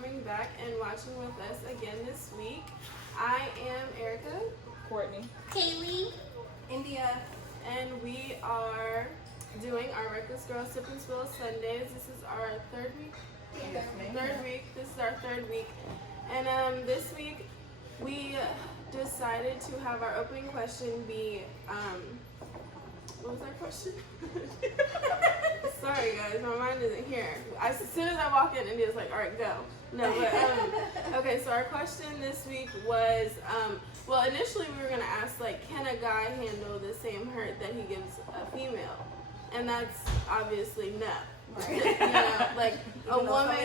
coming back and watching with us again this week. I am Erica. Courtney. Kaylee. India. And we are doing our WRECKLESSgIRLZ Sip Spill Sundays. This is our third week. This is our third week. And this week we decided to have our opening question be, what was our question? Sorry guys, my mind isn't here. As soon as I walk in, India's like, all right, go. No, but, okay, so our question this week was, well, initially we were going to ask, like, can a guy handle the same hurt that he gives a female? And that's obviously no. Right. You know, like, a woman,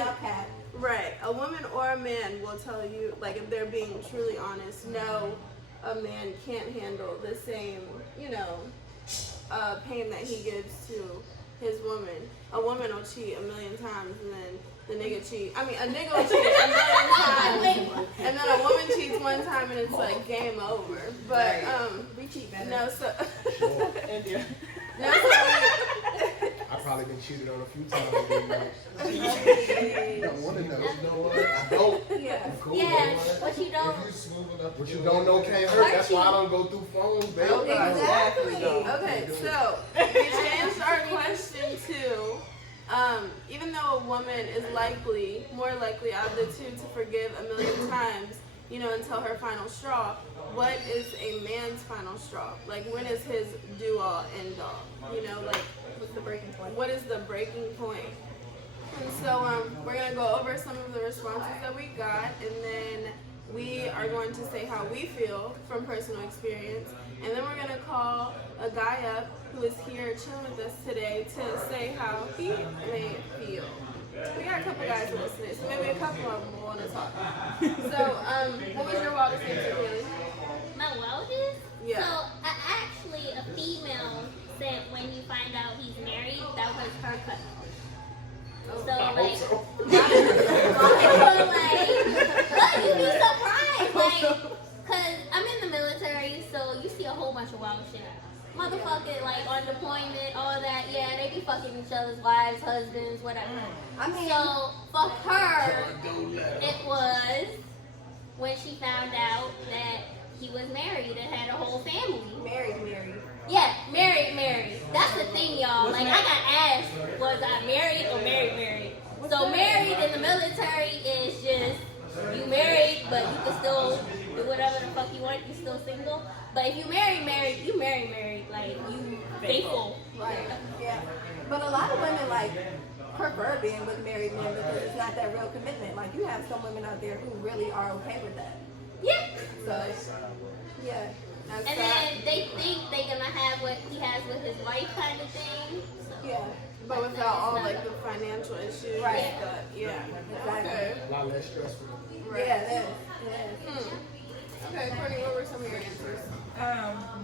right, a woman or a man will tell you, like, if they're being truly honest, no, a man can't handle the same, you know, pain that he gives to his woman. A woman will cheat a million times and then the nigga cheat. I mean, a nigga will cheat a million times and then a woman cheats one time and it's like game over. But we cheat better. No, so India. no, so I've probably been cheated on a few times. You don't want to know. You know what? I don't. Yeah. I'm cool. Yeah, but you don't. If you smooth enough, what you don't know can't hurt. That's why I don't go through phones, baby. Exactly. okay, so we changed our question to even though a woman is likely, more likely out of the two to forgive a million times, you know, until her final straw, what is a man's final straw? Like, when is his do-all, end-all? You know, like, What's the breaking point? what is the breaking point? And so we're going to go over some of the responses that we got, and then we are going to say how we feel from personal experience, and then we're going to call a guy up who is here chilling with us today to say how he may feel. We got a couple guys listening, so maybe a couple of them will want to talk. So, what was your wildest answer, Kaylee? My wildest? Yeah. So, actually, a female said when you find out he's married, that was her cut. So, like, but you'd be surprised, like, cause I'm in the military, so you see a whole bunch of wild shit. Motherfucker, like, on deployment, all that, yeah, they be fucking each other's wives, husbands, whatever. I mean, So, for her, it was when she found out that he was married and had a whole family. married. Yeah, married. That's the thing, y'all. Like, I got asked, was I married or married? So, married in the military is just, you married, but you can still do whatever the fuck you want. You still single. But if you married, you married. Like, you faithful. Right. Yeah. But a lot of women, like, prefer being with married men because it's not that real commitment. Like, you have some women out there who really are okay with that. Yeah. So, yeah. That's And that. then they think they're gonna have what he has with his wife kind of thing. So. Yeah. But without all, like, the financial issues. Right. Yeah. Exactly. Okay. A lot less stressful. Right. Yeah, it is. Okay, Courtney, what were some of your answers?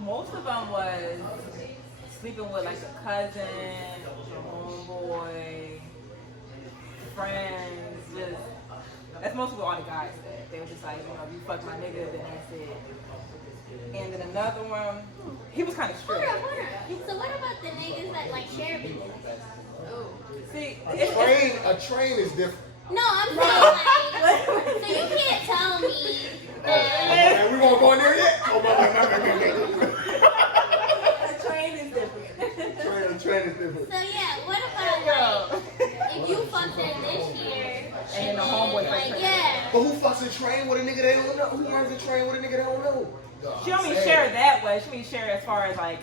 Most of them was sleeping with like a cousin, homeboy, friends. Just that's mostly what all the guys said. They were just like, you know, if you fuck my nigga, then that's it. And then another one, he was kind of strict. Hold on. So what about the niggas that like share business? Oh. See, A train is different. No, I'm saying like, so you can't tell me that. And we won't go in there yet. Oh, The train is different. train is different. So yeah, what about like if you fucked in this year And then the homeboy like fucked yeah. But who fucks a train with a nigga they don't know? Who runs a train with a nigga they don't know? she don't mean share that way. She means share as far as like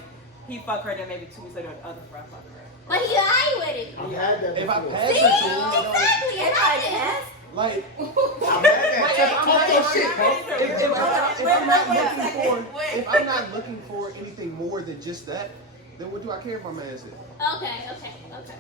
he fuck her, then maybe 2 weeks later the other friend fuck her. But he high with it. We had that If I before. pass See? it to him, Exactly. And I did. like, I've had that. if I'm not looking for anything more than just that, then what do I care if my man said? Okay.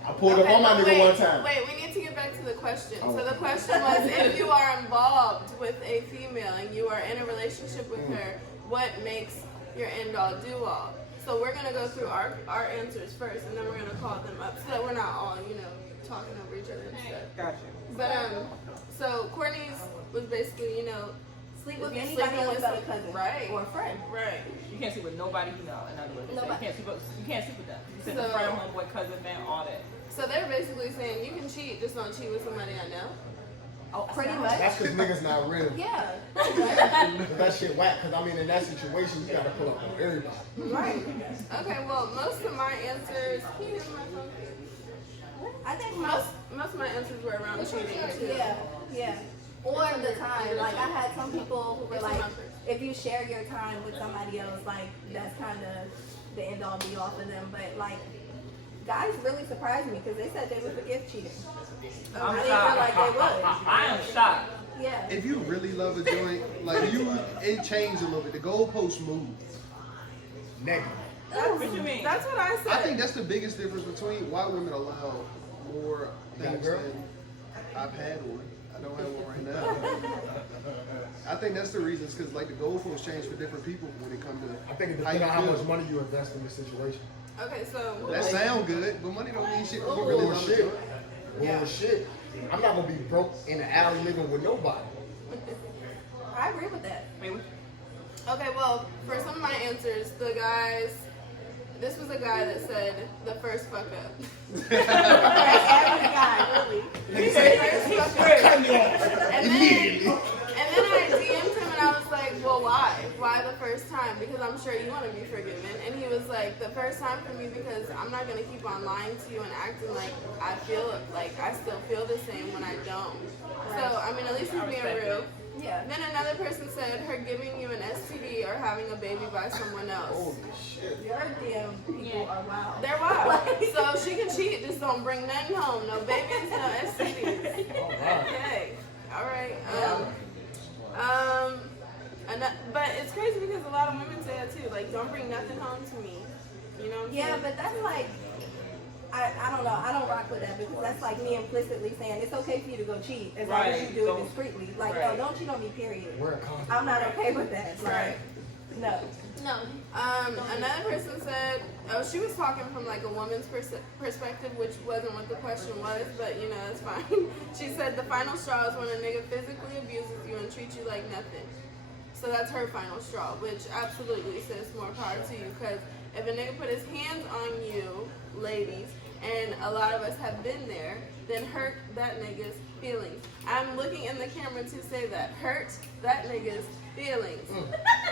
I pulled up on my nigga one time. Wait, we need to get back to the question. So the question was, if you are involved with a female and you are in a relationship with her, what makes your end-all, do-all? So we're going to go through our answers first, and then we're going to call them up so that we're not all, you know, talking over each other and stuff. Gotcha. But, so Courtney's was basically, you know, Sleep with Sleeping anybody else with but a some- cousin. right. Or a friend. right. You can't sleep with nobody you know. In other words, you Nobody. can't sleep with them. You said So- the friend, homeboy, cousin, man, all that. So they're basically saying you can cheat, just don't cheat with somebody I know. Pretty much. That's because niggas not real. Yeah. That shit whack. Because I mean, in that situation, you gotta pull up on everybody. Right. Okay, well, most of my answers. Can you use my phone? I think Most of my answers were around cheating too. Yeah. Or the time. Like, I had some people who were like, if you share your time with somebody else, like, that's kind of the end all be all for them. But, like, guys really surprised me because they said they would forgive cheating. I didn't feel like they would. I am shocked. Yeah. If you really love a joint, like it changed a little bit. The goalpost moved. Negative. What you mean? That's what I said. I think that's the biggest difference between why women allow more Got a things girl? than I've had one. I don't have one right now. I think that's the reason, because like the goalposts change for different people when it comes to. I think it how you depends on how feel. much money you invest in the situation. Okay, so That sound good, but money don't mean shit when you really love Bullshit. it. Bullshit. I'm not gonna be broke in the alley living with nobody. I agree with that. okay, well, for some of my answers, the guys. This was a guy that said the first fuck up. Every guy, really. He said first fuck up. And then I DM'd him and I was like, well, why? Why the first time? Because I'm sure you want to be forgiven. And he was like, the first time for me because I'm not going to keep on lying to you and acting like I feel like I still feel the same when I don't. So, I mean, at least he's being real. Yeah. Then another person said her giving you an STD or having a baby by someone else. Holy shit. Your DM people are wild. They're wild. So she can cheat, just don't bring nothing home. No babies, no STDs. All right. Okay. All right. But it's crazy because a lot of women say that too. Like, don't bring nothing home to me. You know what I'm Yeah, saying? but that's like, I don't know. I don't rock with that because that's like me implicitly saying it's okay for you to go cheat as long as you do it discreetly. Like, no, don't cheat on me, period. Wear a condom. I'm not okay with that. Right. No. No. Another person said, she was talking from like a woman's perspective, which wasn't what the question was, but you know, it's fine. She said the final straw is when a nigga physically abuses you and treats you like nothing. So that's her final straw, which absolutely says more power to you, because if a nigga put his hands on you, ladies, and a lot of us have been there, then hurt that nigga's feelings. I'm looking in the camera to say that. Hurt that nigga's feelings.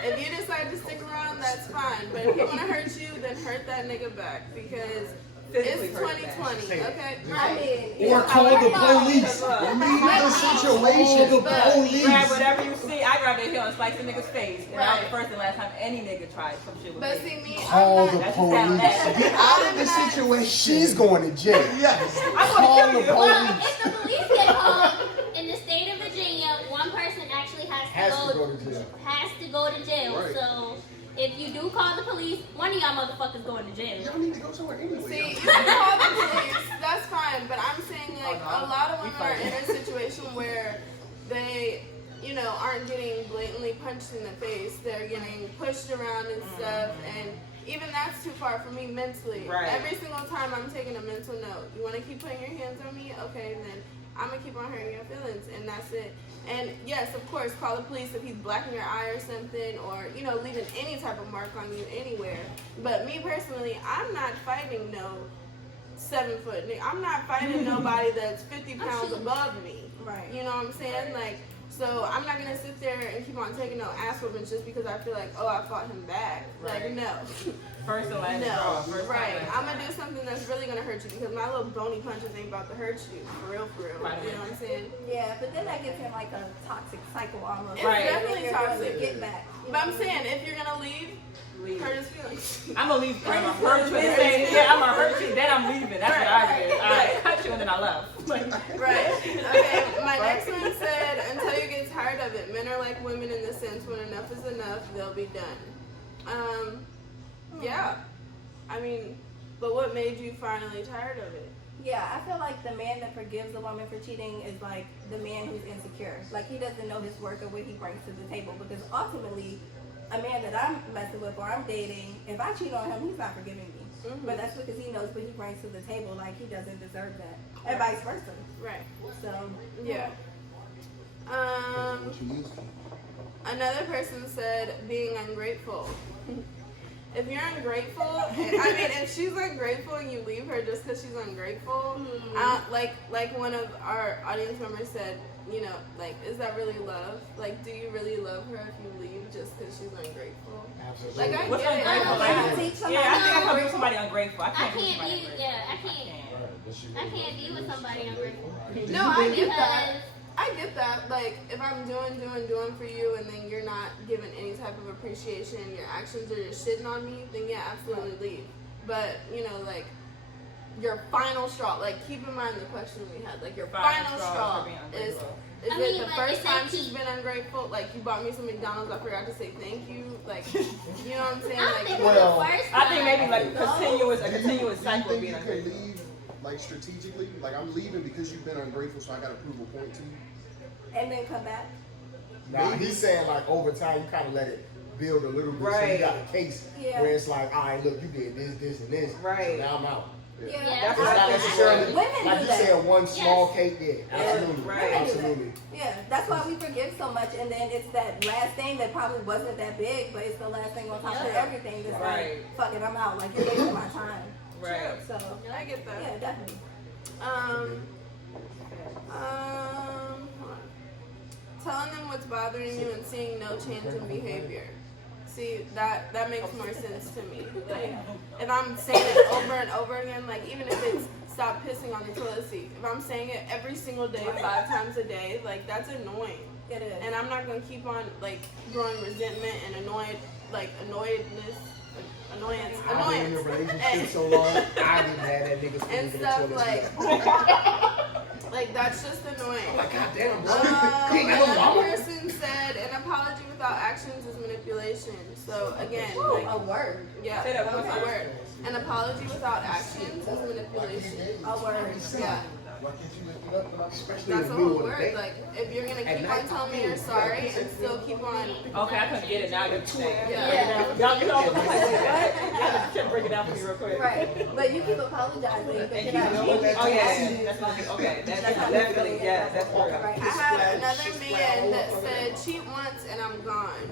If you decide to stick around, that's fine. But if you want to hurt you, then hurt that nigga back, because it's 2020, okay? I mean, Or call the police. Leave the situation. Call the police. Grab whatever you see. I grabbed that heel and sliced the nigga's face. And that was the first and last time any nigga tried some shit with But me. see, me, Call I'm the not, police. Get out of the situation. She's going to jail. Yes. Call the Well, police. if the police get called in the state of Virginia, one person actually Has to go to jail. has to go to jail. Right. So if you do call the police, one of y'all motherfuckers going to jail. Y'all need to go somewhere anyway. see, you can call the police, that's fine, but I'm saying, like, a lot of women are in a situation where they, you know, aren't getting blatantly punched in the face, they're getting pushed around and stuff, and even that's too far for me mentally. Right. Every single time I'm taking a mental note. You want to keep putting your hands on me? Okay, then I'm going to keep on hurting your feelings, and that's it. And yes, of course, call the police if he's blacking your eye or something, or, you know, leaving any type of mark on you anywhere. But me personally, I'm not fighting no 7-foot nigga. I'm not fighting nobody that's 50 pounds above me. Right. You know what I'm saying? Like, so I'm not gonna sit there and keep on taking no ass whoopings just because I feel like, oh, I fought him back. Like, Right. no. First and last No, straw. First right. and last I'm gonna do something that's really gonna hurt you because my little bony punches ain't about to hurt you. For real, for real. Right. You know what I'm saying? Yeah, but then that gets in like a toxic cycle almost. It's Right. definitely You're doing toxic. the get back. But I'm saying, if you're gonna leave, leave. hurt his feelings. I'm gonna leave. I'm gonna hurt you. Yeah, I'm gonna hurt you. Then I'm leaving. That's what I did. I cut you and then I left. Right. Okay. My next one said, until you get tired of it. Men are like women in the sense when enough is enough, they'll be done. Yeah. I mean, but what made you finally tired of it? Yeah, I feel like the man that forgives a woman for cheating is like the man who's insecure. Like, he doesn't know his worth or what he brings to the table, because ultimately, a man that I'm messing with or I'm dating, if I cheat on him, he's not forgiving me. Mm-hmm. But that's because he knows what he brings to the table. Like, he doesn't deserve that, and vice versa. Right. So Yeah. Another person said being ungrateful. if you're ungrateful, if she's ungrateful and you leave her just because she's ungrateful, like one of our audience members said, you know, like, is that really love? Like, do you really love her if you leave just because she's ungrateful? Absolutely. Like, I What's get it. ungrateful? Like, I think I can be somebody ungrateful. I I can't be can't somebody be, ungrateful. yeah, I can't be with somebody ungrateful. no, I get Because that. I get that. Like, if I'm doing for you and then you're not giving any type of appreciation, your actions are just shitting on me, then yeah, absolutely leave. But, you know, like, your final straw, like, keep in mind the question we had, like, your final straw for being is ungrateful. I it mean, the but first if they time she's keep- been ungrateful? Like, you bought me some McDonald's, I forgot to say thank you. Like, you know what I'm saying? I don't Like, think Well, it's the first I time. think maybe like a continuous Do you cycle of think being you could ungrateful. leave like strategically? Like, I'm leaving because you've been ungrateful, so I got to prove a point to you. And then come back. Nah, he's saying like over time you kind of let it build a little bit, so you Right. got a case Yeah. where it's like, all right, look, you did this, and this, Right. so now I'm out. Yeah. Yeah. It's not necessarily Women like do you that. said, one small cake. Yeah, absolutely, Right. Women do that. absolutely. Yeah, that's why we forgive so much, and then it's that last thing that probably wasn't that big, but it's the last thing on top of Yeah. everything that's Right. like, fuck it, I'm out. Like, you're wasting my time. Right. So, I get that. yeah, definitely. Hold on. Telling them what's bothering you and seeing no change in behavior. See, that makes more sense to me. Like, if I'm saying it over and over again, like, even if it's stop pissing on the toilet seat, if I'm saying it every single day, 5 times a day, like, that's annoying. It is. And I'm not gonna keep on, like, growing resentment and annoyance, I've been in a relationship so long, I didn't have that nigga and sleeping in the stuff toilet seat. like that's just annoying. Like, goddamn, bro. He ain't got no Another mama. person said an apology without actions is manipulation. So again, Ooh, like, a word. yeah, Say that that's one a time. word. An apology without actions is manipulation. A word. Yeah, Especially that's in a the middle whole of the word. day. Like, if you're gonna At keep night, on telling me you're sorry and still keep on, Okay, I couldn't get it now. I get it. Yeah. Y'all get off the Y'all can break it down for me real quick. Right. But you keep apologizing, but And you're keep not going. changing. Oh yeah, that's okay. That's definitely yes, that's true. Right. I had another man that said cheat once and I'm gone.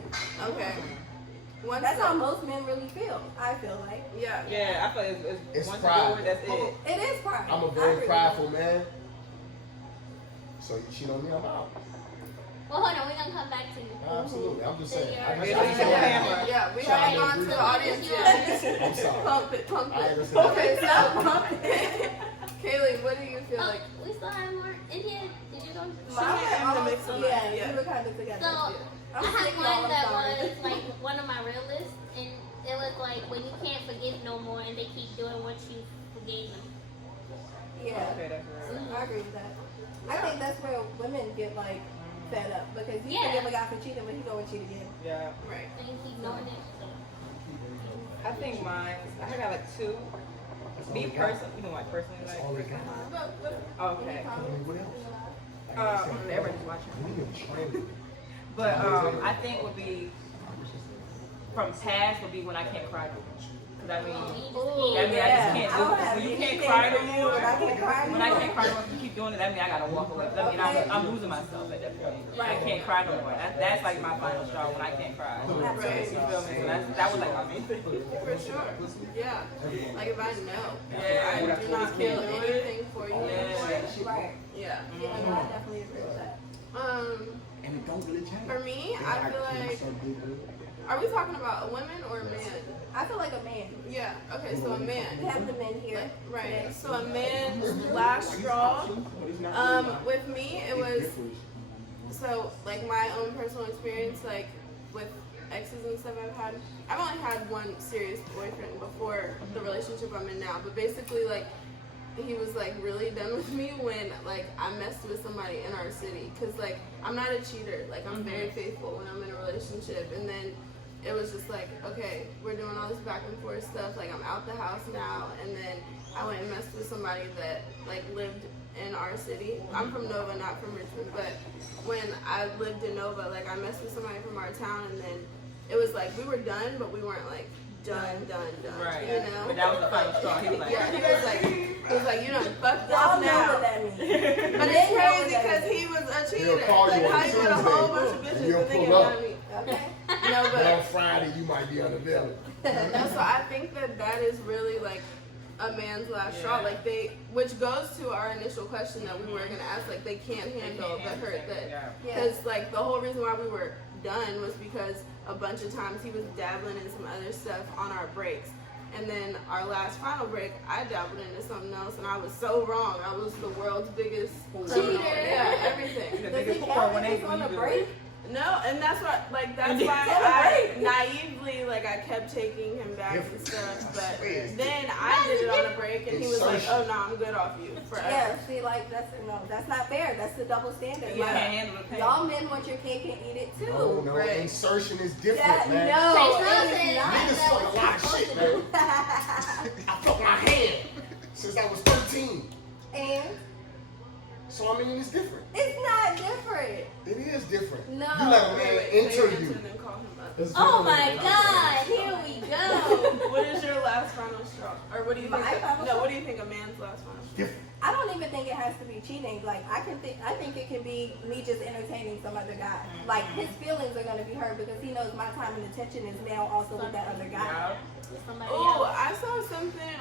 Okay. Once That's how most men really feel, I feel like. Yeah. Yeah, I feel it's It's once pride. you do it, that's it. It is pride. I'm a I agree very with prideful man. So you cheat on me, I'm out. Well, hold on, we're gonna come back to you. Absolutely, I'm just saying. I Yeah. just Yeah, said yeah. Yeah, we Shout haven't out gone to to the audience yet. I'm sorry. Pump it, pump I it. understand. Okay, stop pumping. Kaylee, what do you feel Oh, like? we still have more. India, did you go? Mine in the mix of mine, Yeah, yeah. we were kind of together. So I'm I had sick, y'all, one I'm that sorry. was like one of my real lists, and it was like when you can't forgive no more, and they keep doing what you forgave them. Yeah, Okay, that's real. I agree with that. I think that's where women get like fed up because you Yeah. forgive a guy for cheating, but he go and cheat again. Yeah. Right. And you keep doing it. I think mine. I got like 2. Me personally, you know, like personally, That's like. all they got. Okay. I mean, what else? Everybody's watching. We need to train. But I think would be from past would be when I can't cry no more. Cause I mean, Ooh, I just can't I do don't it. have When you can't anything cry for no you, more, when I can't cry when I can't cry no more, if you keep doing it, that means I gotta walk away. That means Okay. I'm losing myself at that point. I can't cry no more. That's like my final straw when I can't cry. Right. You feel me? So that was like my main thing. For sure. Yeah. Like if I know Yeah. I do not feel anything for you Yeah. anymore. Right. Yeah. Yeah, no, I definitely agree with that. And it don't really change. For me, I feel like, are we talking about a woman or a man? I feel like a man. Yeah. Okay, so a We man. have the men here. Right. So a man's last straw. With me, it was so like my own personal experience, like with exes and stuff I've only had one serious boyfriend before the relationship I'm in now. But basically, like, he was like really done with me when like I messed with somebody in our city. Cause like I'm not a cheater. Like I'm very faithful when I'm in a relationship. And then it was just like, okay, we're doing all this back and forth stuff. Like I'm out the house now. And then I went and messed with somebody that like lived in our city. I'm from Nova, not from Richmond. But when I lived in Nova, like I messed with somebody from our town. And then it was like we were done, but we weren't like done. Right. You know? But that was the final straw. He was like, Yeah, he was like, you done fucked Y'all up know now. what that means. But it's crazy because he was a cheater. He'll call you Like on how you with a whole Tuesday, bunch of and bitches you'll and then pull you're up. on me. Okay? You No, But on but Friday, you might be unavailable. no, so I think that is really like a man's last straw. Like which goes to our initial question that we were gonna ask. Like they can't handle the hurt that, because like the whole reason why we were done was because a bunch of times he was dabbling in some other stuff on our breaks. And then our last final break, I dabbled into something else, and I was so wrong. I was the world's biggest criminal. Yeah, everything. The biggest whore when they on a leave break? No, and that's why I naively, like, I kept taking him back and stuff. But then I did it on a break, and he was like, "Oh no, I'm good off you forever." Yeah, see, like that's not fair. That's the double standard. Yeah. Like, Can't handle the pain. y'all men want your cake and eat it too. Oh, no, Right. insertion is different, Yeah, man. no, Trey it is not. Niggas fuck a lot of shit, man. I fucked my hand since I was 13. And So, I mean, it's different. it's not different. It is different. No. You let a man Wait, enter say your you. answer and then call him up. Oh my God, here we go. What is your last final straw? Or what do you think? My final straw? What do you think a man's last final straw? Different. I don't even think it has to be cheating. Like I think it can be me just entertaining some other guy. Like his feelings are gonna be hurt because he knows my time and attention is now also with that other guy. Somebody Oh, else. I saw something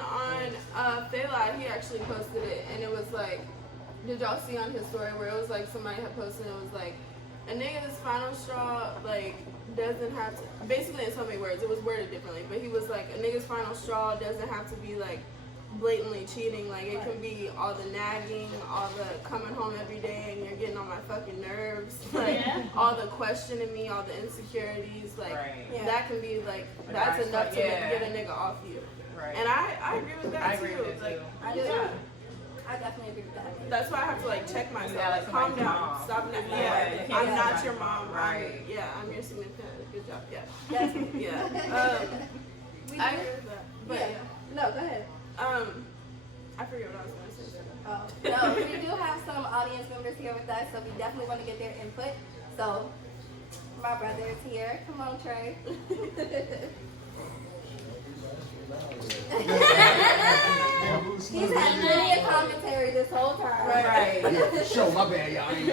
on Fayla. He actually posted it, and it was like, did y'all see on his story where it was like somebody had posted? It was like, a nigga's final straw like doesn't have to. Basically, in so many words, it was worded differently, but he was like, a nigga's final straw doesn't have to be like blatantly cheating. Like it can be all the nagging, all the coming home every day and you're getting on my fucking nerves, like all the questioning me, all the insecurities, like Yeah. that can be like that's enough to get a nigga off you. Right. And I agree with that I too. agree with it like, too. I do. yeah. I definitely agree with that. That's why I have to like check myself. Yeah, Like, like calm somebody's down. mom. Stop it. Yeah, Yeah, you can't I'm be not somebody's your mom. mom, right. I'm your significant other. Good job. Yeah. That's Yeah. We I do- agree with that. But yeah. No, go ahead. I forget what I was gonna say. Oh, no, we do have some audience members here with us, so we definitely want to get their input. So, my brother is here. Come on, Trey. He's had plenty of commentary this whole time. Right. Yeah, for sure. My bad, y'all. I ain't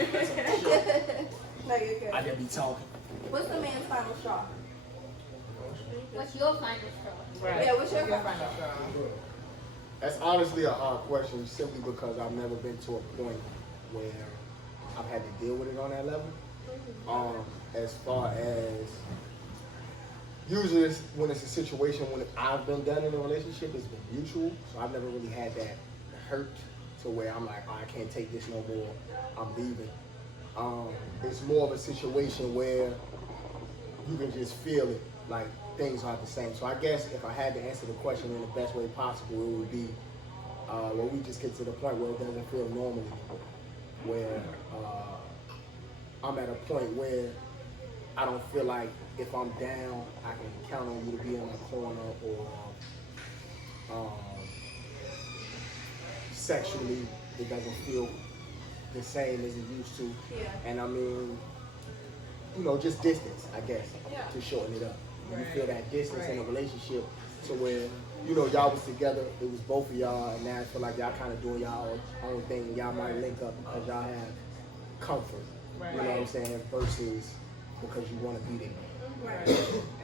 No, you're good. I just be talking. What's the man's final straw? What's your final straw? Right. Yeah, what's your Your final final straw? That's honestly a hard question simply because I've never been to a point where I've had to deal with it on that level. As far as usually when it's a situation when I've been done in a relationship, it's been mutual. So I've never really had that hurt to where I'm like, oh, I can't take this no more. I'm leaving. It's more of a situation where you can just feel it, like things aren't the same. So I guess if I had to answer the question in the best way possible, it would be where we just get to the point where it doesn't feel normal anymore. Where I'm at a point where I don't feel like if I'm down, I can count on you to be in my corner, or sexually, it doesn't feel the same as it used to. Yeah. And I mean, you know, just distance, I guess, to shorten it up. You feel that distance in a relationship to where, you know, y'all was together, it was both of y'all, and now I feel like y'all kind of doing y'all own thing, and y'all might link up because y'all have comfort, you know what I'm saying, versus because you want to be there. Right.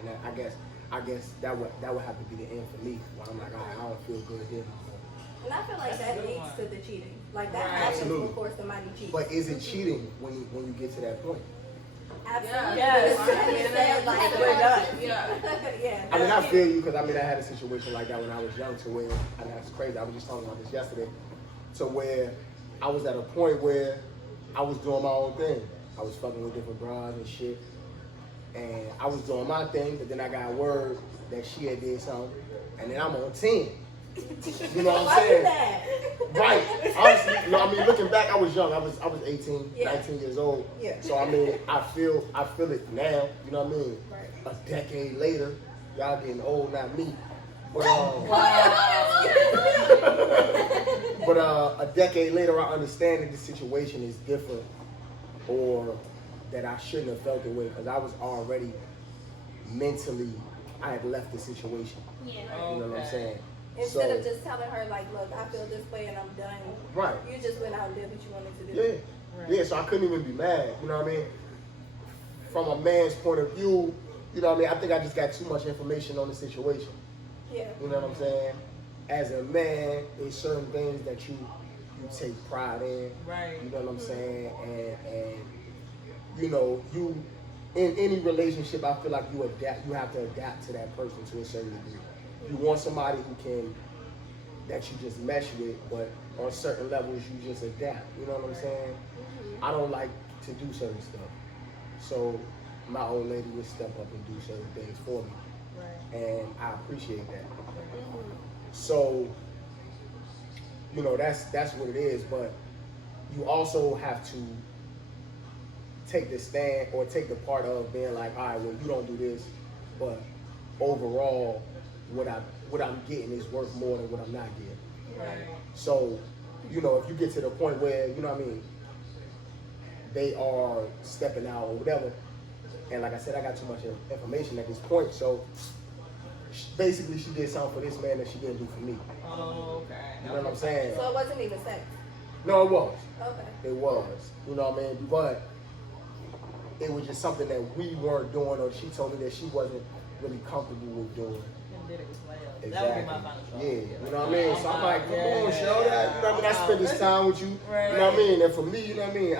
And I guess that would have to be the end for me, where I'm like, all right, I don't feel good here no more. And I feel like that leads to the cheating. Like that Right. happens Absolutely. before somebody cheats. But is it cheating when you get to that point? Absolutely. Yes. But it's just saying, like, we're done. Yeah. Yeah. I mean, I feel you because I mean, I had a situation like that when I was young to where, and that's crazy. I was just talking about this yesterday, to where I was at a point where I was doing my own thing. I was fucking with different bras and shit, and I was doing my thing. But then I got word that she had did something, and then I'm on 10. You know what I'm Why saying? is that? Right. Honestly, no, I mean, looking back, I was young. I was 18, Yeah. 19 years old. Yeah. So I mean, I feel it now. You know what I mean? Right. A decade later, y'all getting old, not me. But but a decade later, I understand that the situation is different, or that I shouldn't have felt the way because I was already mentally, I had left the situation. Yeah. You know what I'm saying? Instead So- of just telling her, like, look, I feel this way and I'm done. Right. You just went out and did what you wanted to do. Yeah. Yeah, so I couldn't even be mad, you know what I mean? From a man's point of view, you know what I mean? I think I just got too much information on the situation. Yeah. You know what I'm saying? As a man, there's certain things that you take pride in. Right. You know what I'm saying? And you know, you in any relationship, I feel like you have to adapt to that person to a certain degree. You want somebody that you just mesh with, but on certain levels you just adapt. You know what I'm saying? I don't like to do certain stuff. So my old lady would step up and do certain things for me. Right. And I appreciate that. So, you know, that's what it is, but you also have to take the stand or take the part of being like, all right, well, you don't do this, but overall, what I'm getting is worth more than what I'm not getting. Right. So, you know, if you get to the point where, you know what I mean, they are stepping out or whatever, and like I said, I got too much information at this point, so basically she did something for this man that she didn't do for me. Oh, okay. You know what I'm saying? So it wasn't even sex. No, it was. Okay. It was. You know what I mean? But it was just something that we weren't doing, or she told me that she wasn't really comfortable with doing. And did it with Slayer. Exactly. That would be my final choice. Yeah, you know what I mean? So I'm like, come on, show that. You know what I mean? I spent this time with you. Right. You know what I mean? And for me, you know what I mean?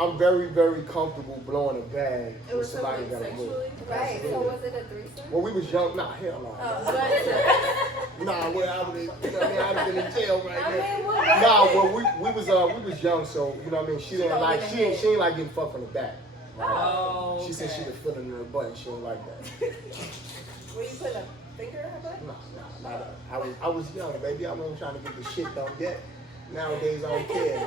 I'm very, very comfortable blowing a bag It with was somebody something that I'm with. sexually? Right. So was it a threesome? Well, we was young. Nah, hell no. Nah, well, I would, you know what I mean? I'd have been in jail right now. Nah, well, we was young, so you know what I mean. She didn't like, she ain't like getting fucked from the back. Right? Oh, okay. She said she was feeling in her butt, and she don't like that. Were you put a finger in her butt? Nah. I was young, baby. I wasn't trying to get the shit done yet. Nowadays, I don't care.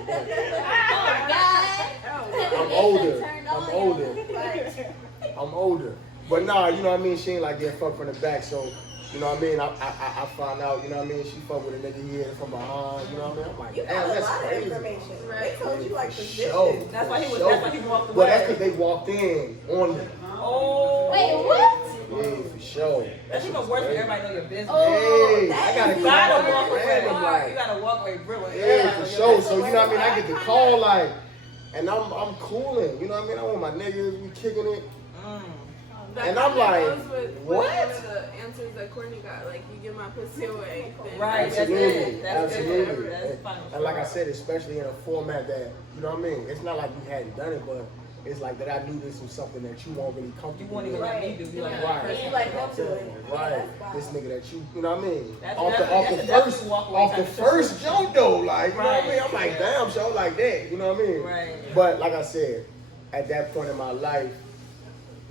I'm older. But nah, you know what I mean? She ain't like getting fucked from the back, so. You know what I mean? I found out, you know what I mean? She fucked with a nigga here from behind, you know what I mean? I'm like, You damn, got a that's lot crazy. of information. Right. They told you like position. Sure. That's why he walked away. Well, that's because they walked in on me. Oh. Wait, what? Yeah, for sure. That's even worse when everybody know your business. Hey, I gotta You gotta keep walk my away random, hard. like, You gotta walk away brilliant. yeah, for sure. So, you know what I mean? I get the call, like, and I'm cooling. You know what I mean? I want my niggas, we kicking it. That And I'm kinda like, goes with what? One of the answers that Courtney got, like, you give my pussy away. Then Right, that's Absolutely, it. That's absolutely. it. That's final And like I straw. said, especially in a format that, you know what I mean? It's not like we hadn't done it, but it's like that I knew this was something that you weren't really You comfortable won't even with. let me do. You like, Right. You like them to it. Right. This nigga that you know what I mean? That's Off the definitely walk away off the type of first jump though, like, you know what I mean? Right. I'm like, damn, show like that, you know what I mean? Right. But like I said, at that point in my life,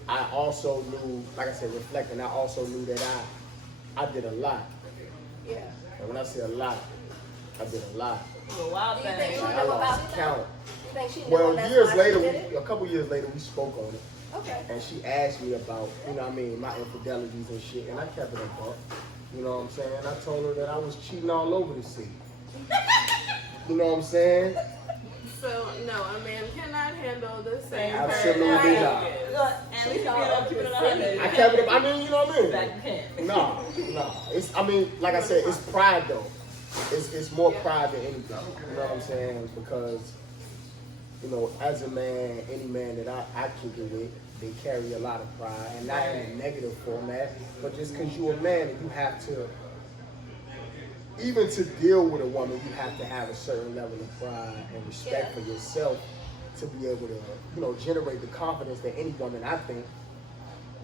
I also knew, like I said, reflecting, I also knew that I did a lot. Yeah. And when I say a lot, I did a lot. You're a wild Do you think thing. she Like, knew I about lost it? count. You think she knew Well, that's years why she later, did it? a couple years later, we spoke on it. Okay. And she asked me about, you know what I mean, my infidelities and shit, and I kept it a buck. You know what I'm saying? I told her that I was cheating all over the city. You know what I'm saying? So, no, a man cannot handle the same Absolutely burden. not. Look, at least you keep it on 100. I kept it, I mean, you know what I mean? Back you can. No. It's, I mean, like I said, it's pride though. It's more pride than anything. You know what I'm saying? Because, you know, as a man, any man that I kick it with, they carry a lot of pride, and not in a negative format, but just because you're a man and you have to, even to deal with a woman, you have to have a certain level of pride and respect for yourself to be able to, you know, generate the confidence that any woman, I think,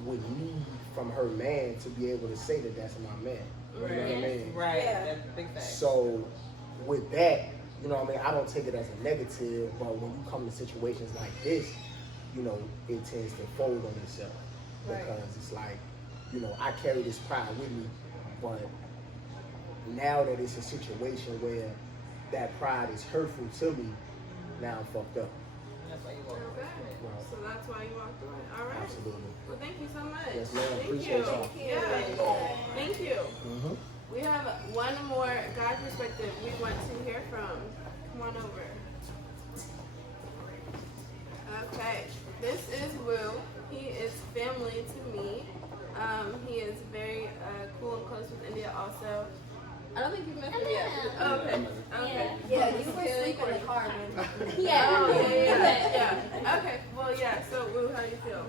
would need from her man to be able to say that that's my man. You know what I mean? Right. Yeah. That's a big thing. So with that, you know what I mean, I don't take it as a negative, but when you come to situations like this, you know, it tends to fold on itself. Because it's like, you know, I carry this pride with me, but now that it's a situation where that pride is hurtful to me, now I'm fucked up. That's why you walk away. Okay. So that's why you walked away. All right. Absolutely. Well, thank you so much. Yes, ma'am. Thank Appreciate you. y'all. Yeah. Thank you. Mm-hmm. We have one more guy perspective we want to hear from. Come on over. Okay. This is Will. He is family to me. He is very cool and close with India also. I don't think you've met him yet. Oh, okay. Okay. Yeah, you were sleeping in the car when Oh, yeah. Okay. Well, yeah. So, Will, how do you feel?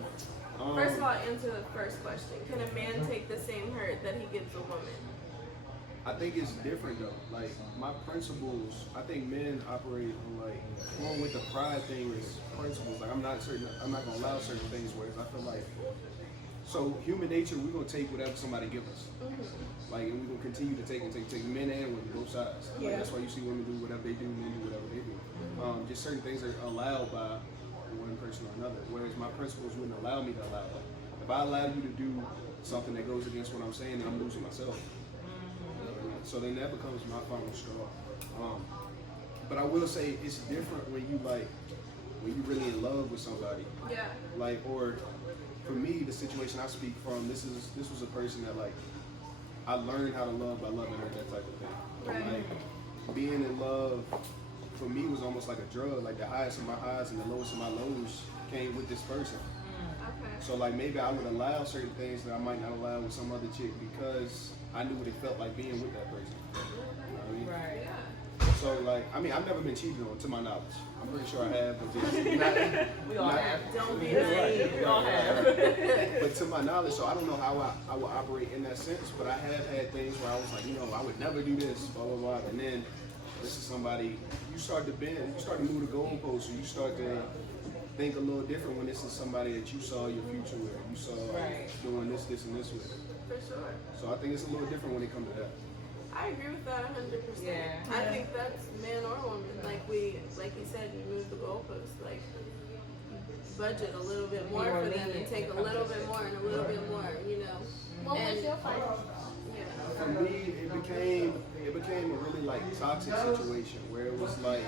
First of all, answer the first question. Can a man take the same hurt that he gives a woman? I think it's different though. Like my principles, I think men operate on like along with the pride thing is principles. Like I'm not gonna allow certain things. Whereas I feel like so human nature, we're gonna take whatever somebody give us. Like and we're gonna continue to take men and women, both sides. Like, that's why you see women do whatever they do, men do whatever they do. Just certain things are allowed by one person or another. Whereas my principles wouldn't allow me to allow that. If I allow you to do something that goes against what I'm saying, then I'm losing myself. So then that becomes my final straw. But I will say it's different when you really in love with somebody. Yeah. Like, or for me, the situation I speak from, this was a person that like I learned how to love by loving her, that type of thing. Right. Like being in love for me was almost like a drug. Like the highest of my highs and the lowest of my lows came with this person. Okay. So like maybe I would allow certain things that I might not allow with some other chick because I knew what it felt like being with that person. You know what I mean? Right. So like, I mean, I've never been cheated on to my knowledge. I'm pretty sure I have, but just not, We all have. Don't be Right. We all have. but to my knowledge, so I don't know how I would operate in that sense, but I have had things where I was like, you know, I would never do this, blah, blah, blah. And then this is somebody, you start to bend, you start to move the goalposts, so you start to think a little different when this is somebody that you saw your future with, you saw doing this, and this with. For sure. So I think it's a little different when it comes to that. I agree with that 100%. Yeah. I think that's man or woman. Like you said, you move the goalposts. Like budget a little bit more for them and take a little bit more and a little bit more. You know. What was your fight? Yeah. For me, it became a really like toxic situation where it was like,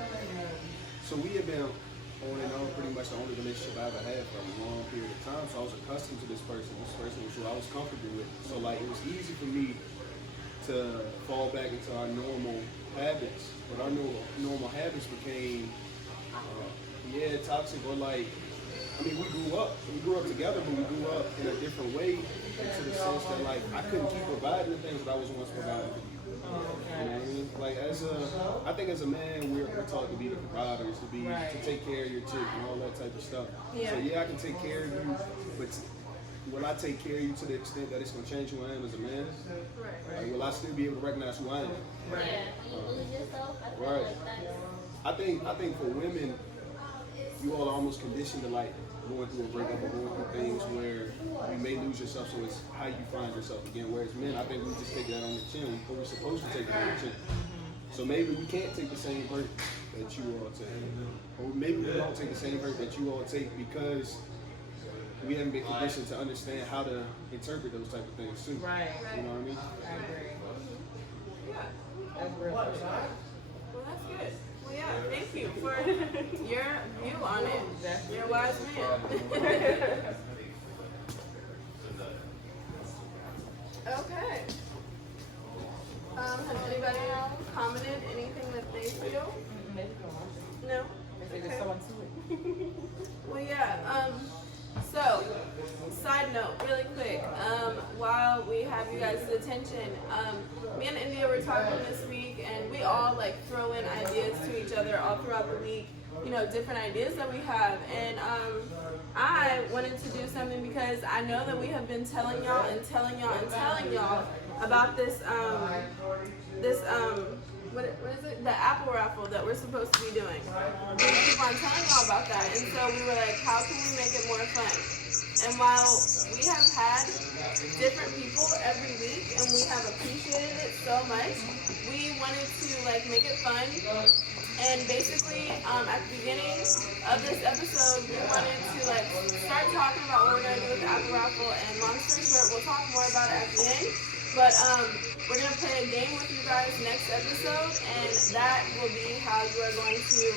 so we had been on and on pretty much the only relationship I ever had for a long period of time. So I was accustomed to this person. This person was who I was comfortable with. So like it was easy for me to fall back into our normal habits, but our normal habits became toxic, or like, I mean, we grew up together, but we grew up in a different way, into the sense that like I couldn't keep providing the things that I was once providing for you. You know what I mean? Like I think as a man, we're taught to be the providers, to take care of your chick and all that type of stuff. Yeah. So yeah, I can take care of you, but will I take care of you to the extent that it's going to change who I am as a man? Right. Like, will I still be able to recognize who I am? Yeah. You lose yourself. I feel Right. like that's. I think for women, you all are almost conditioned to like going through a breakup or going through things where you may lose yourself, so it's how you find yourself again. Whereas men, I think we just take that on the chin, or we're supposed to take it on the chin. So maybe we can't take the same hurt that you all take, or maybe we don't take the same hurt that you all take because we haven't been conditioned to understand how to interpret those type of things too. Right. You know what I mean? I agree. Yeah. That's real. Well, that's good. Well, yeah. Thank you for your view on it. You're a wise man. Okay. Has anybody commented anything that they feel? No. Maybe there's someone to it. Well, yeah. So, side note, really quick. While we have you guys' attention, me and India were talking this week, and we all like throw in ideas to each other all throughout the week. You know, different ideas that we have, and I wanted to do something because I know that we have been telling y'all about this what is it? The Apple raffle that we're supposed to be doing. We keep on telling y'all about that, and so we were like, how can we make it more fun? And while we have had different people every week, and we have appreciated it so much, we wanted to like make it fun. And basically, at the beginning of this episode, we wanted to like start talking about what we're gonna do with the Apple raffle. And long story short, we'll talk more about it at the end. But we're gonna play a game with you guys next episode, and that will be how you are going to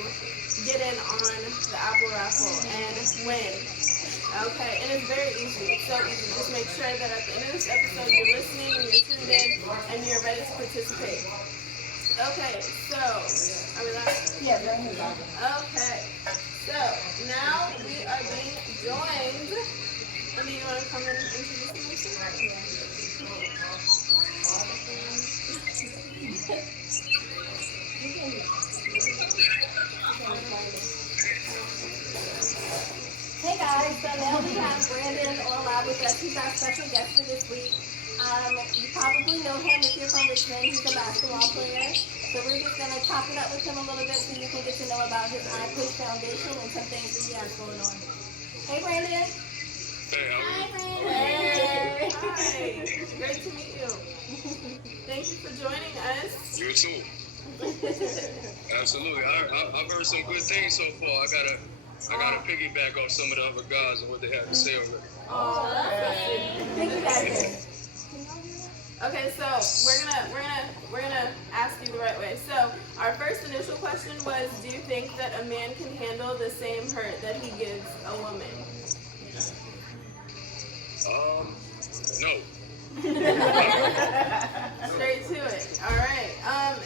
get in on the Apple raffle and win. Okay, and it's very easy. It's so easy. Just make sure that at the end of this episode, you're listening and you're tuned in and you're ready to participate. Okay, so are we live? Yeah, bring him back. Okay, so now we are being joined. Andy, you want to come in and introduce yourself? Hey guys, so now we have Brandon on live with us. He's our special guest for this week. You probably know him if you're from Richmond. He's a basketball player. So we're just going to chop it up with him a little bit so you can get to know about his iPush Foundation and some things that he has going on. Hey, Brandon. Hi, Hey. Brandon. Hi. Great to meet you. Thank you for joining us. You too. Absolutely. I've heard some good things so far. I gotta piggyback off some of the other guys and what they have to say already. Oh, Thank you guys. okay, so we're gonna ask you the right way. So our first initial question was, do you think that a man can handle the same hurt that he gives a woman? No. Straight to it. All right.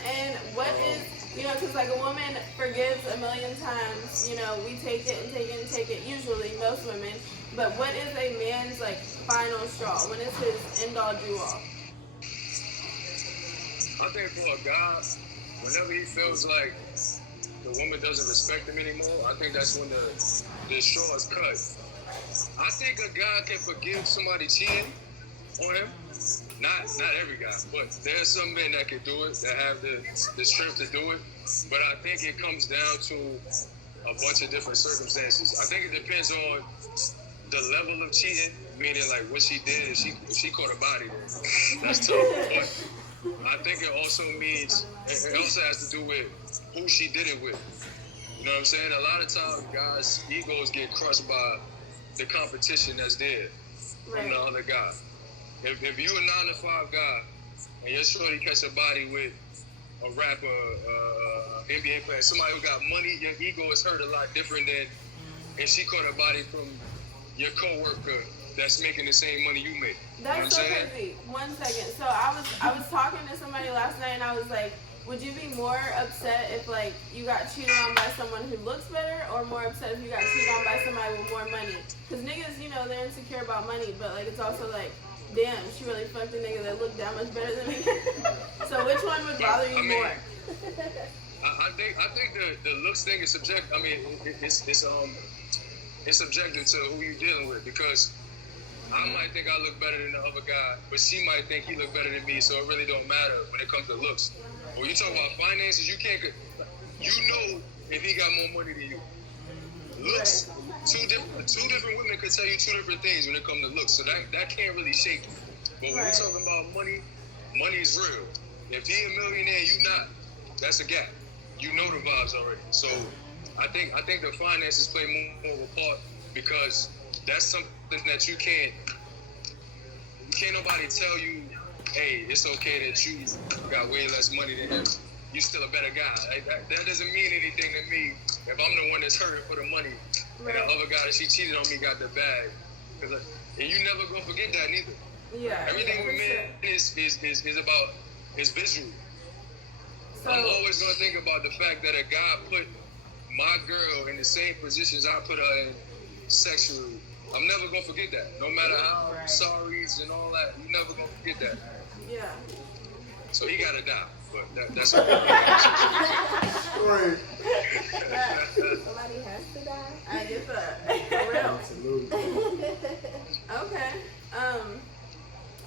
And what is, because like a woman forgives a million times. We take it and take it and take it. Usually, most women. But what is a man's like final straw? When is his end all do all? I think for a guy, whenever he feels like the woman doesn't respect him anymore, I think that's when the straw is cut. I think a guy can forgive somebody cheating on him. Not every guy, but there's some men that can do it, that have the strength to do it. But I think it comes down to a bunch of different circumstances. I think it depends on the level of cheating, meaning like what she did. If she caught a body, that's tough. But I think it also means, it also has to do with who she did it with. You know what I'm saying? A lot of times, guys' egos get crushed by the competition that's there from the other guy. If you're a 9-to-5 guy and your shorty catch a body with a rapper, NBA player, somebody who got money, your ego is hurt a lot different than if she caught a body from your coworker that's making the same money you make. That's so crazy. 1 second. So I was talking to somebody last night and I was like, would you be more upset if like you got cheated on by someone who looks better, or more upset if you got cheated on by somebody with more money? Because niggas, they're insecure about money, but like it's also like, damn, she really fucked a nigga that looked that much better than me. So which one would bother you more? I think the looks thing is subjective. I mean, it's subjective to who you're dealing with, because I might think I look better than the other guy, but she might think he look better than me, so it really don't matter when it comes to looks. When you talk about finances, if he got more money than you. Looks, two different women could tell you two different things when it comes to looks, so that can't really shake you. But when we're talking about money, money is real. If he a millionaire, you not, that's a gap. You know the vibes already. So I think the finances play more of a part, because that's something that you can't nobody tell you, hey, it's okay that you got way less money than him. You still a better guy. Like, that doesn't mean anything to me if I'm the one that's hurting for the money, and the other guy that she cheated on me got the bag. And you never gonna forget that neither. Yeah. Everything with men is about visual. So, I'm always gonna think about the fact that a guy put my girl in the same positions I put her in sexually. I'm never gonna forget that. No matter how sorries and all that, you never gonna forget that. yeah. So he gotta die. But that's okay. Right. Somebody has to die. I get that. For real. Absolutely. Okay.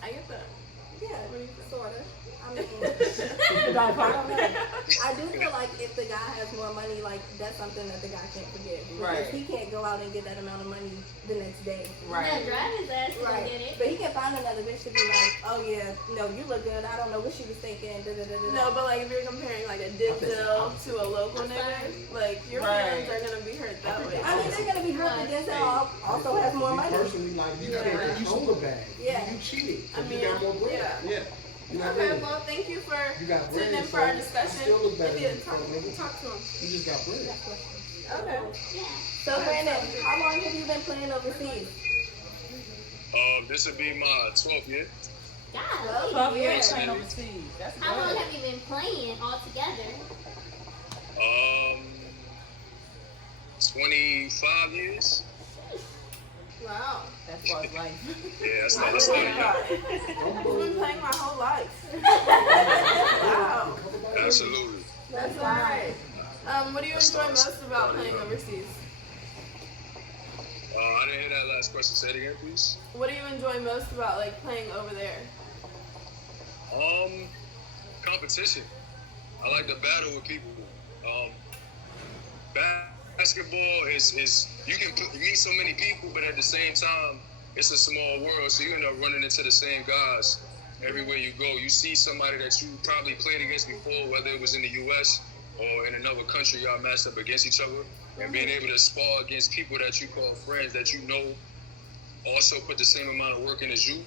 I get that. Yeah, sort of. I mean, I do feel like if the guy has more money, like that's something that the guy can't forget. Because he can't go out and get that amount of money the next day. Yeah, drive his ass to go Right. get it. But he can find another bitch to be like, oh yeah, no, you look good. I don't know what she was thinking. Da, da, da, da. No, but like if you're comparing like a Denzel to a local nigga, like your feelings are gonna be hurt that way. I mean, they're gonna be hurt, but Denzel also has more money. Personally, like, you can't control the bag. Yeah. You cheated. I mean, you got more bread. yeah. You know what I Okay, mean? well, thank you for You got bread, sitting in for so our you discussion. still look better Yeah, than talk the nigga. to him. You just got bread. Okay. So Brandon, how long have you been playing overseas? This would be my 12th year. God, 12 years playing overseas. That's how long good. have you been playing altogether? 25 years. Wow. That's what's life. Yeah, that's I not love young. that. I've been playing my whole life. Wow. Absolutely. That's alright. What do you enjoy most about playing overseas? I last question. Say it again, please. What do you enjoy most about like playing over there? Competition. I like to battle with people. Basketball is you can meet so many people, but at the same time, it's a small world, so you end up running into the same guys everywhere you go. You see somebody that you probably played against before, whether it was in the U.S. or in another country, y'all matched up against each other, and being able to spar against people that you call friends that you know also put the same amount of work in as you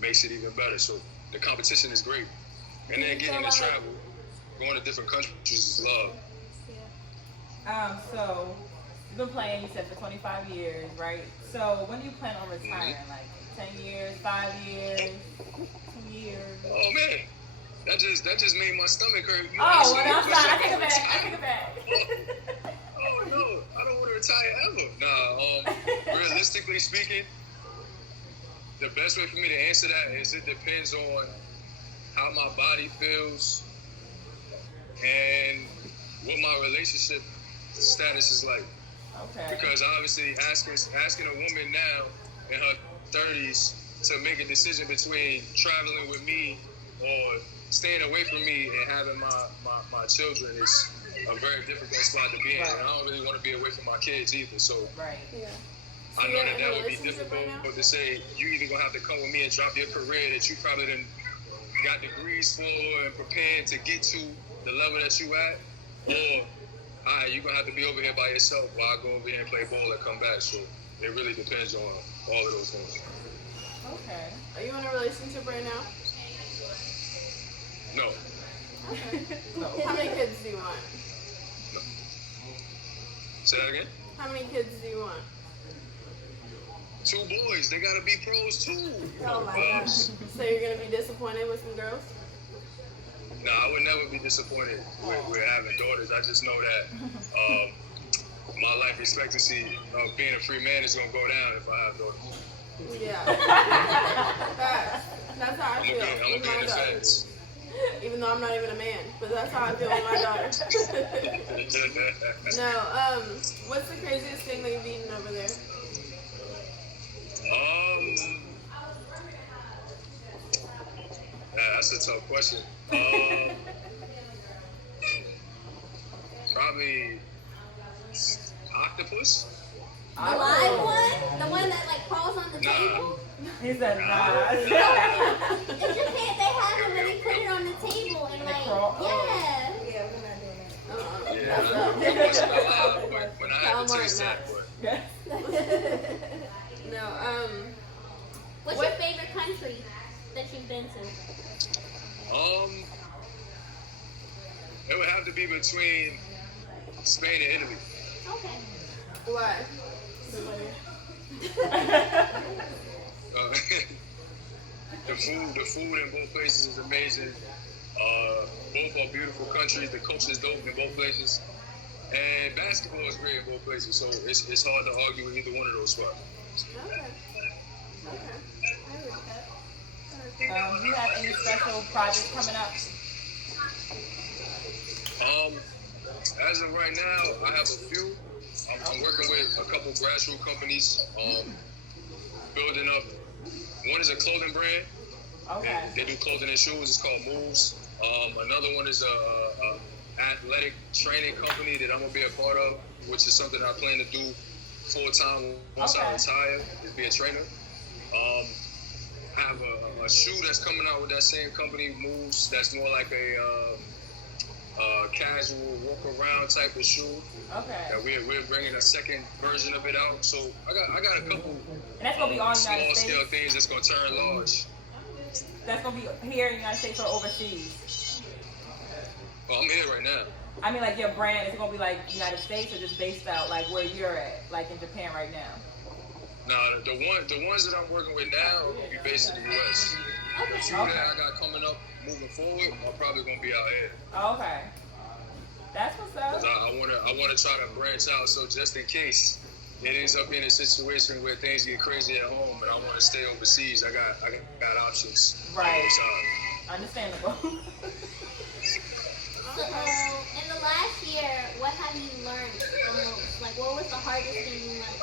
makes it even better. So the competition is great, and then getting to travel, going to different countries is love. So you've been playing, you said, for 25 years, right? So when do you plan on retiring? Like 10 years, 5 years, 2 years? Oh man, that just made my stomach hurt. You Oh, well, asked me a I'm question sorry. I about take it back. I retiring. take it back. Oh no, I don't want to retire ever. Nah, realistically speaking, the best way for me to answer that is it depends on how my body feels and what my relationship status is like. Okay. Because obviously asking a woman now in her 30s to make a decision between traveling with me or staying away from me and having my children is a very difficult spot to be in. Right. And I don't really want to be away from my kids either. So Right. Yeah. I know you're that in a that would be relationship difficult right now? to say you either gonna have to come with me and drop your career that you probably done got degrees for and prepared to get to the level that you at, or you're gonna have to be over here by yourself while I go over here and play ball and come back. So it really depends on all of those things. Okay. Are you in a relationship right now? No. Okay. How many kids do you want? Say that again? How many kids do you want? 2 boys, they gotta be pros too. Oh my gosh. So you're gonna be disappointed with some girls? No, I would never be disappointed with having daughters. I just know that my life expectancy of being a free man is gonna go down if I have daughters. Yeah. That's how I I'm feel gonna with be in my the daughter. feds. Even though I'm not even a man, but that's how I feel with my daughter. No, what's the craziest thing that you've eaten over there? That's a tough question. Probably octopus. The live one? The one that like crawls on the Nah. table? He said, nah. In Japan, they have it where they put it on the table and like, yeah. Yeah, we're not doing that. Yeah, it wasn't allowed, but when I had to Calamari taste that, nuts. but No, What's your favorite country that you've been to? it would have to be between Spain and Italy. Okay. why? Uh, the food in both places is amazing. Both are beautiful countries. The culture is dope in both places, and basketball is great in both places. So it's hard to argue with either one of those spots. Okay. Do you have any special projects coming up? As of right now, I have a few. I'm working with a couple grassroots companies, building up. One is a clothing brand. Okay. They do clothing and shoes. It's called Moves. Another one is a athletic training company that I'm gonna be a part of, which is something I plan to do full time once I Okay. retire, is be a trainer. I have a shoe that's coming out with that same company, Moves. That's more like a casual walk around type of shoe. Okay. And we're bringing a second version of it out. So I got a couple And that's gonna be all small United scale States. things that's gonna turn large. That's gonna be here in the United States or overseas. Well, I'm here right now. I mean, like your brand, is it gonna be like United States or just based out like where you're at, like in Japan right now? Now the ones that I'm working with now will be based in the US. The few that I got coming up moving forward are probably gonna be out here. Okay. That's what's up. 'Cause I wanna try to branch out, so just in case it ends up in a situation where things get crazy at home and I wanna stay overseas, I got options. Right. all the time. Understandable. So, in the last year, what have you learned the most? Like, what was the hardest thing you learned?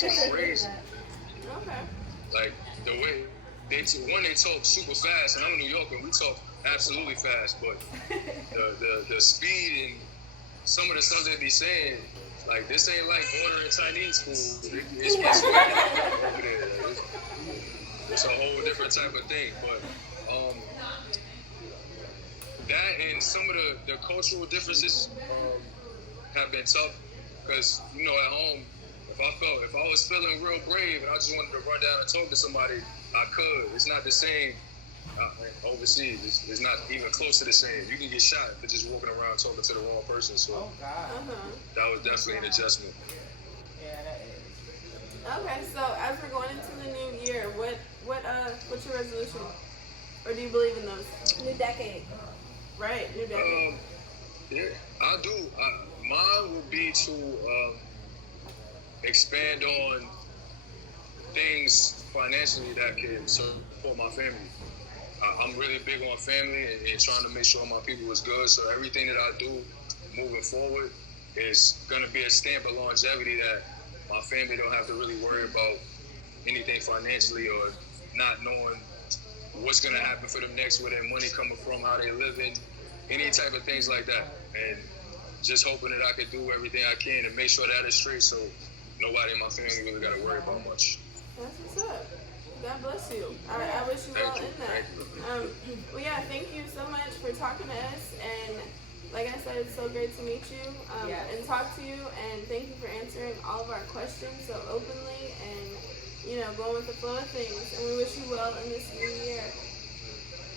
so crazy. Okay. Like the way they talk super fast, and I'm in New York and we talk absolutely fast, but the speed and some of the stuff they be saying, like this ain't like ordering Chinese food. It's much over there. It's a whole different type of thing, but that and some of the cultural differences have been tough because at home, if I was feeling real brave and I just wanted to run down and talk to somebody, I could. It's not the same overseas. It's not even close to the same. You can get shot for just walking around talking to the wrong person. So that was definitely an adjustment. Yeah, that is. Okay, so as we're going into the new year, what's your resolution? Or do you believe in those? New decade. Right, new decade. Yeah, I do. Mine would be to expand on things financially that can support my family. I'm really big on family and trying to make sure my people is good. So everything that I do moving forward is going to be a stamp of longevity that my family don't have to really worry about anything financially or not knowing what's going to happen for them next, where their money coming from, how they living, any type of things like that. And just hoping that I can do everything I can to make sure that is straight so nobody in my family really got to worry about much. That's what's up. God bless you. I wish you well in that. Well, yeah, thank you so much for talking to us. And like I said, it's so great to meet you and talk to you. And thank you for answering all of our questions so openly and, going with the flow of things. And we wish you well in this new year.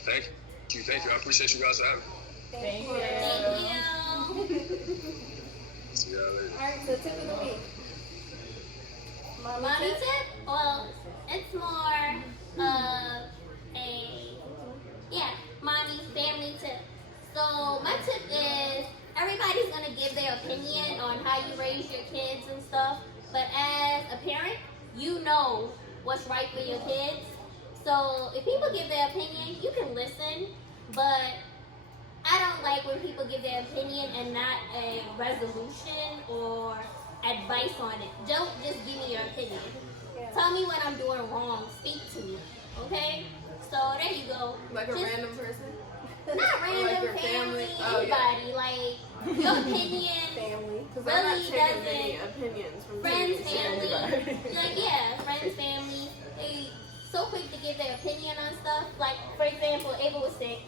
Thank you. I appreciate you guys for having me. Thank you. Thank you. See y'all later. All right, so tip of the week. Mommy tip? Well, it's more of mommy's family tip. So my tip is everybody's gonna give their opinion on how you raise your kids and stuff. But as a parent, you know what's right for your kids. So if people give their opinion, you can listen. But I don't like when people give their opinion and not a resolution or advice on it. Don't just give me your opinion. Tell me what I'm doing wrong. Speak to me. Okay? So there you go. Like a random person? Not random, like your family, family? anybody. Like your opinion Family. Because I'm not really taking any doesn't. opinions from Friends, TV. family. Friends, family. They so quick to give their opinion on stuff. Like, for example, Ava was sick.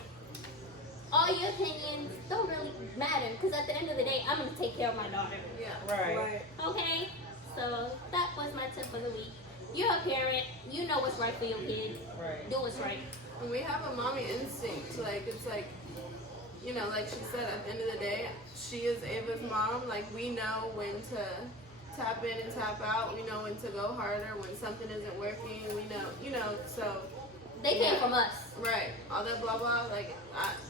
All your opinions don't really matter because at the end of the day, I'm going to take care of my daughter. Yeah. Right. Okay? So that was my tip for the week. You're a parent. You know what's right for your kid. Right. Do what's right. And we have a mommy instinct. Like, it's like, like she said, at the end of the day, she is Ava's mom. Like, we know when to tap in and tap out. We know when to go harder, when something isn't working. We know, so. They came from us. Right. All that blah, blah. Like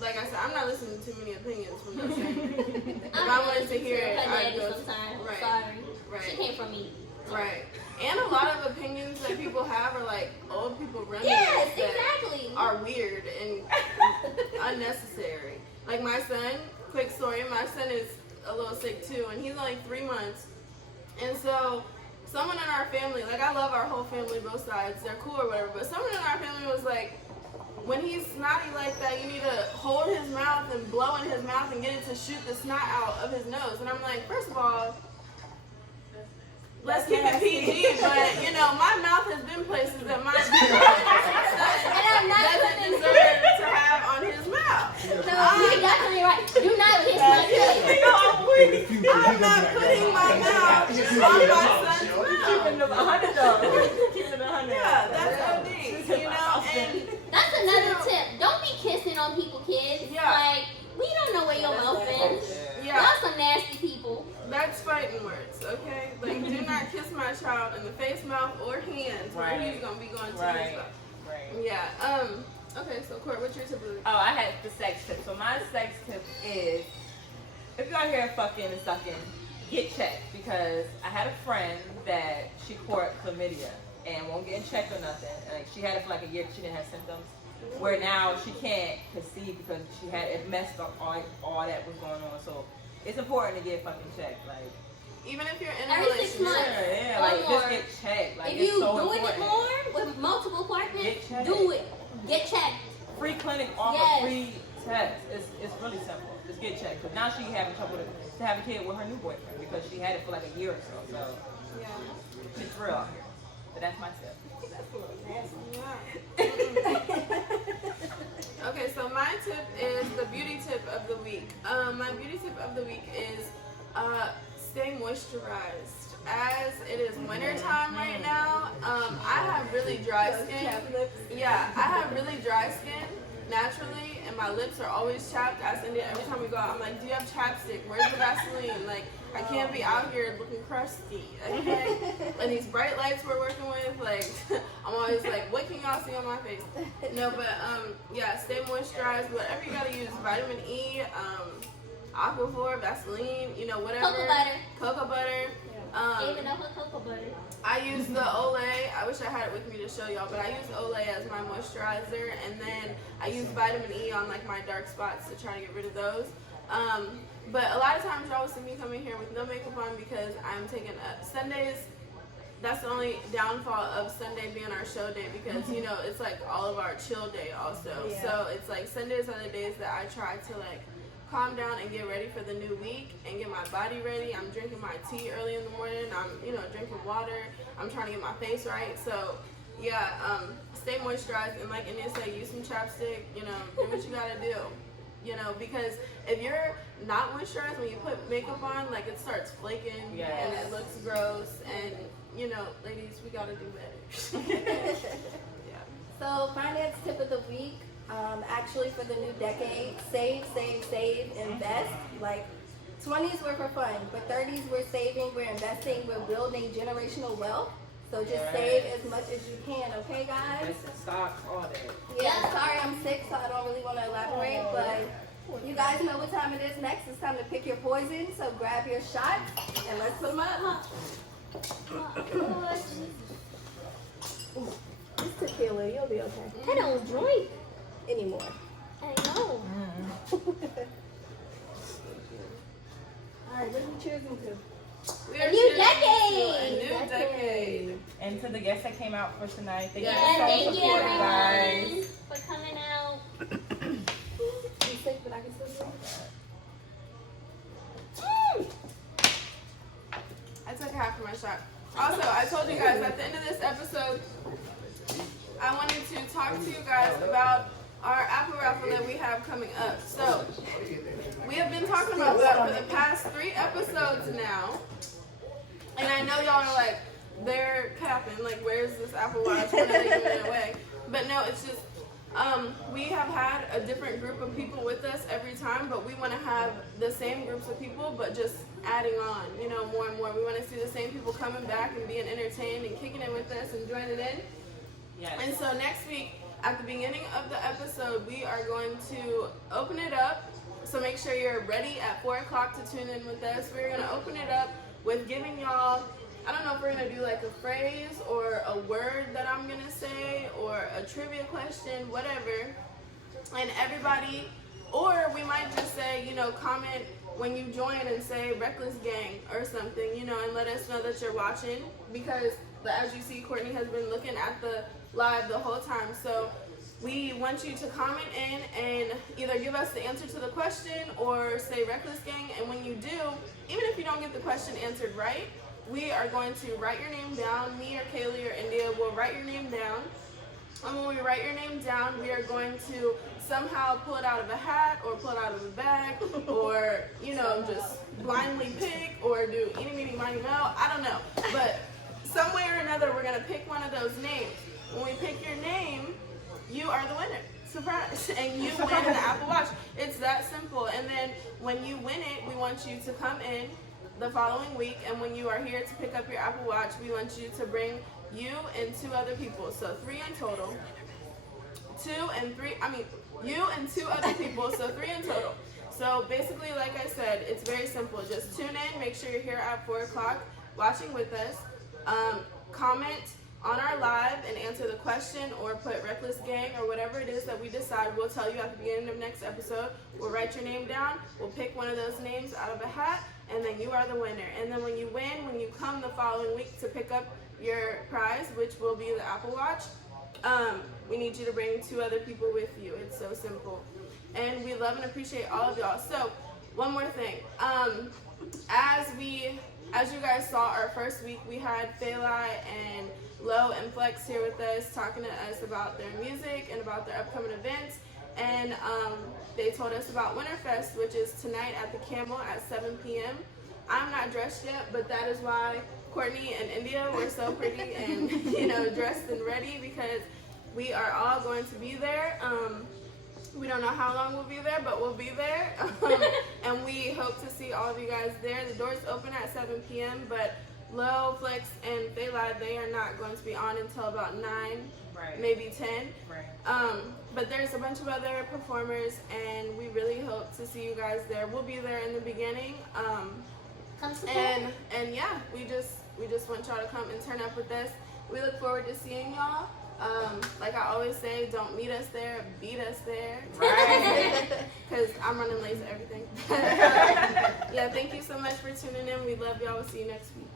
I said, I'm not listening to too many opinions from those strangers. If I wanted to hear it, I'd go. Sometimes. Right. Sorry. Right. She came from me. Right. And a lot of opinions that people have are like old people remedies Yes, that exactly. are weird and unnecessary. Like my son, quick story, my son is a little sick too, and he's only 3 months. And so someone in our family, like I love our whole family, both sides, they're cool or whatever, but someone in our family was like, when he's snotty like that, you need to hold his mouth and blow in his mouth and get it to shoot the snot out of his nose. And I'm like, first of all, let's keep it PG, but my mouth has been places that my doesn't deserve to have on his mouth. No, you're definitely right. Do not kiss my kid. I'm not putting my mouth on my son's mouth. Keeping them 100 though. Keeping them 100. Yeah, that's OD. And That's another tip. Don't be kissing on people's kids. Yeah. Like, we don't know where your mouth is. yeah, Y'all some nasty people. that's fighting words, okay? Like, do not kiss my child in the face, mouth, or hands where he's gonna be going to his stuff. Right. Yeah. Okay. So, Court, what's your tip of the week? Oh, I had the sex tip. So my sex tip is, if you're out here fucking and sucking, get checked. Because I had a friend that she caught chlamydia and won't get checked or nothing. Like, she had it for like a year because she didn't have symptoms. Where now she can't conceive because it messed up all that was going on. So it's important to get fucking checked. Like, even if you're in a Every 6 relationship. months. Yeah, or like more. just get checked. Like If it's you so doing important. it more with multiple partners, Get checked. do it. Get checked. Free clinic offer Yes. free test. It's really simple. Just get checked. Because now she having trouble to have a kid with her new boyfriend because she had it for like a year or so. So Yeah. it's real out here. So that's my tip. Okay, so my tip is the beauty tip of the week. My beauty tip of the week is stay moisturized. As it is winter time right now, I have really dry skin. Yeah, I have really dry skin naturally, and my lips are always chapped. Ask India every time we go out, I'm like, do you have chapstick? Where's the Vaseline? Like, I can't be out here looking crusty. Okay? And these bright lights we're working with, like, I'm always like, what can y'all see on my face? No, but yeah, stay moisturized. Whatever you gotta use, vitamin E, Aquaphor, Vaseline, you know, whatever. Cocoa butter. Cocoa butter. Even up with cocoa butter. I use the Olay. I wish I had it with me to show y'all, but I use Olay as my moisturizer, and then I use vitamin E on like my dark spots to try to get rid of those. But a lot of times y'all will see me coming here with no makeup on because I'm taking Sundays. That's the only downfall of Sunday being our show day because you know it's like all of our chill day also. Yeah. So it's like Sundays are the days that I try to like calm down and get ready for the new week and get my body ready. I'm drinking my tea early in the morning. I'm, you know, drinking water. I'm trying to get my face right. So, yeah, stay moisturized. And like India said, use some chapstick. You know, do what you gotta do. You know, because if you're not moisturized, when you put makeup on, like it starts flaking and it looks gross. And, you know, ladies, we gotta do better. Yeah. So, finance tip of the week. Actually, for the new decade, save, invest. Like 20s were for fun, but 30s we're saving, we're investing, we're building generational wealth. So just save as much as you can, okay, guys? Listen, stocks, all that. Yeah, sorry I'm sick, so I don't really want to elaborate, but you guys know what time it is next. It's time to pick your poison, so grab your shots and let's put them up. It's tequila, you'll be okay. I don't drink Anymore. I know. Alright, what are we choosing to? We are A new choosing decade. A new decade. And to the guests that came out for tonight, thank Yeah, you so thank you support, guys. everyone for coming out. I'm sick, but I can still drink. I took half of my shot. Also, I told you guys at the end of this episode, I wanted to talk to you guys about our Apple raffle that we have coming up. So, we have been talking about that for the past 3 episodes now. And I know y'all are like, they're capping. Like, where's this Apple Watch? We're not even giving it away. But no, it's just, we have had a different group of people with us every time, but we want to have the same groups of people, but just adding on, you know, more and more. We want to see the same people coming back and being entertained and kicking it with us and joining in. Yes. And so next week, at the beginning of the episode, we are going to open it up. So make sure you're ready at 4 o'clock to tune in with us. We're going to open it up with giving y'all, I don't know if we're going to do like a phrase or a word that I'm going to say or a trivia question, whatever. And everybody, or we might just say, you know, comment when you join and say Reckless Gang or something, you know, and let us know that you're watching because as you see, Courtney has been looking at the live the whole time. So we want you to comment in and either give us the answer to the question or say Reckless Gang. And when you do, even if you don't get the question answered right, we are going to write your name down. Me or Kaylee or India will write your name down. And when we write your name down, we are going to somehow pull it out of a hat or pull it out of a bag or, you know, just blindly pick or do eeny, meeny, miny, moe. I don't know. But some way or another, we're going to pick one of those names. When we pick your name, you are the winner. Surprise. And you win the Apple Watch. It's that simple. And then when you win it, we want you to come in the following week. And when you are here to pick up your Apple Watch, we want you to bring you and 2 other people. So 3 in total. You and 2 other people. So 3 in total. So basically, like I said, it's very simple. Just tune in. Make sure you're here at 4 o'clock watching with us. Comment on our live and answer the question or put Reckless Gang or whatever it is that we decide. We'll tell you at the beginning of next episode. We'll write your name down. We'll pick one of those names out of a hat and then you are the winner. And then when you win, when you come the following week to pick up your prize, which will be the Apple Watch, we need you to bring 2 other people with you. It's so simple. And we love and appreciate all of y'all. So, one more thing. As you guys saw, our first week, we had Feli and Lo and Flex here with us, talking to us about their music and about their upcoming events. And they told us about Winterfest, which is tonight at the Camel at 7 p.m. I'm not dressed yet, but that is why Courtney and India were so pretty and, dressed and ready, because we are all going to be there. We don't know how long we'll be there, but we'll be there. And we hope to see all of you guys there. The doors open at 7 p.m., but Lo, Flex, and Feli, they are not going to be on until about 9, maybe 10. Right. But there's a bunch of other performers, and we really hope to see you guys there. We'll be there in the beginning. Come support. And yeah, we just want y'all to come and turn up with us. We look forward to seeing y'all. Like I always say, don't meet us there, beat us there. Right. Because I'm running late to everything. Yeah, thank you so much for tuning in. We love y'all. We'll see you next week.